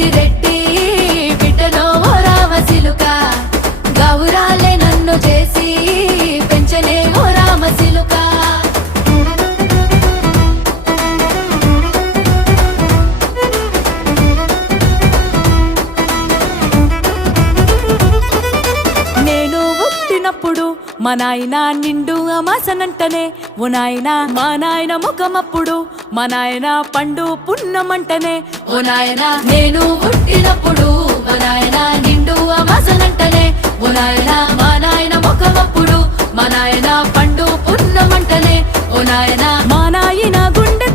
పెద్దిరెడ్డి బిడ్డలో ఓ రామసిలుక గౌరాలే నన్ను చేసి పెంచనే ఓ రామసిలుక నేను పుట్టినప్పుడు మా నాయన నిండు అమాసనంటనే ఓ నాయన మా నాయన ముఖమప్పుడు మా నాయన పండు పున్నమంటనే ఓ నాయన నేను పుట్టినప్పుడు మా నాయన నిండు అమాసనంటనే ఓ నాయన మా నాయన ముఖమప్పుడు మా నాయన పండు పున్నమంటనే ఓ నాయన మా నాయన గుండె